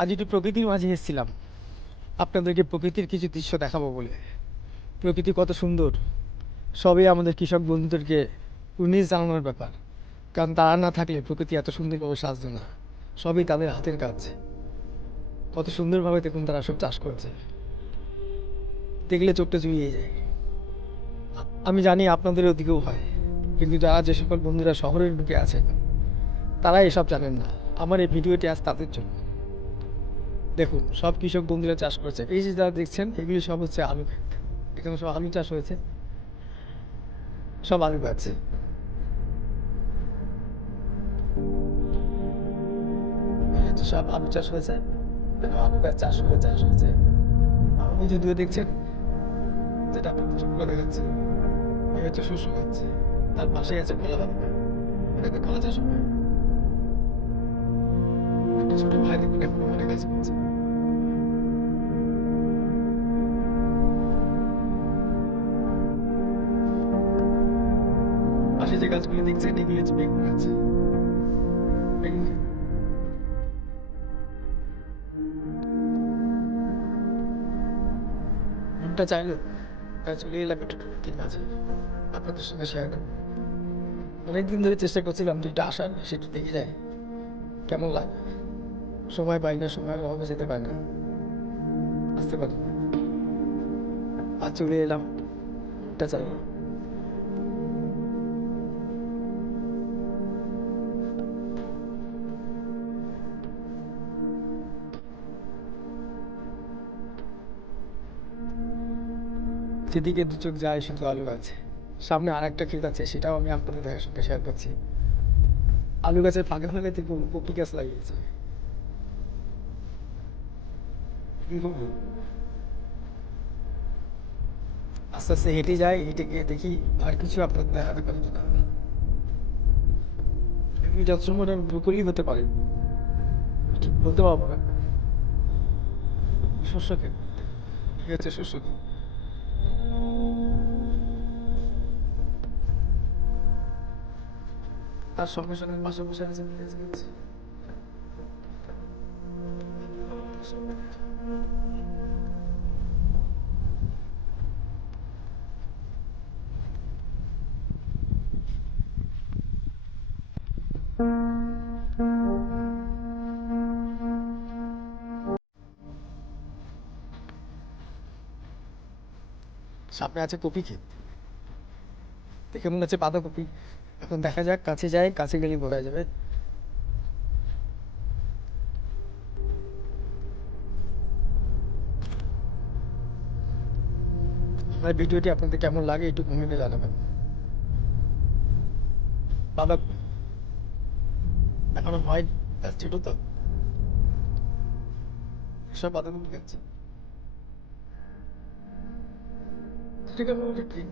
আজ একটু প্রকৃতির মাঝে এসেছিলাম আপনাদেরকে প্রকৃতির কিছু দৃশ্য দেখাবো বলে। প্রকৃতি কত সুন্দর, সবই আমাদের কৃষক বন্ধুদেরকে উনিশ জানানোর ব্যাপার। কারণ তারা না থাকলে প্রকৃতি এত সুন্দরভাবে সাজতো না। সবই তাদের হাতের কাজ। কত সুন্দরভাবে দেখুন তারা সব চাষ করছে, দেখলে চোখটা জুড়িয়ে যায়। আমি জানি আপনাদের ওদিকেও হয়, কিন্তু যারা যে সকল বন্ধুরা শহরের বুকে আছেন তারা এসব জানেন না। আমার এই ভিডিওটি আজ তাদের জন্য। দেখুন, সব কৃষক বন্ধুরা চাষ করছে। এই যে যারা দেখছেন এগুলি সব হচ্ছে আলু ক্ষেত। এখানে সব আলু চাষ হয়েছে, সব আলু গাছ। সব আলু চাষ হয়েছে, আলু গাছ চাষ হয়েছে। ওই যে দূরে দেখছেন যেটা শুকনো দেখাচ্ছে, এই হচ্ছে শস্য গাছ। তার পাশে আছে কলা বাগান, এটাতে কলা চাষ হবে। একটা ছোট ভাই দেখুন এখন ওখানে কাজ করছে। পাশে যে গাছগুলো দেখছেন এগুলো হচ্ছে বেগুন গাছ। বেগুন ক্ষেত। মনটা চাইলো তাই চলে এলাম একটু প্রকৃতির মাঝে, আপনাদের সঙ্গে শেয়ার করবো। অনেকদিন ধরে চেষ্টা করছিলাম দুইটা আসার, সেটা দেখে যায় কেমন লাগে। সময় পাই না, সময়ের অভাবে যেতে পারি না, আসতে পারি না। আজ চলে এলাম, এটা চাই। যেদিকে দু চোখ যায় শুধু আলু গাছ। সামনে আর একটা ক্ষেত আছে, সেটাও আমি আপনাদের দেখার সঙ্গে শেয়ার করছি। আলু গাছের ফাঁকে ফাঁকে দেখুন কপি গাছ লাগিয়েছে। আস্তে আস্তে হেঁটে যাই, হেঁটে গিয়ে দেখি আর কিছু আপনাদের দেখাতে পারি না। এমনি যত সময় ব্রোকলি হতে পারে, ঠিক বলতে পারবো না। শস্য ক্ষেত, ঠিক আছে শস্য ক্ষেত। তার সঙ্গে সঙ্গে পাশে বসে আছে পেঁয়াজ গাছ। সামনে আছে কপি ক্ষেত, দেখে মনে হচ্ছে বাঁধাকপি। এখন দেখা যাক, কাছে যাই, কাছে গেলে বোঝা যাবে। আমার ভিডিওটি আপনাদের কেমন লাগে একটু কমেন্টে জানাবেন। বাঁধাকপি এখনো হয়, ছোট তো, সব বাঁধাকপি খাচ্ছে। ঠিক আছে, গ্রিন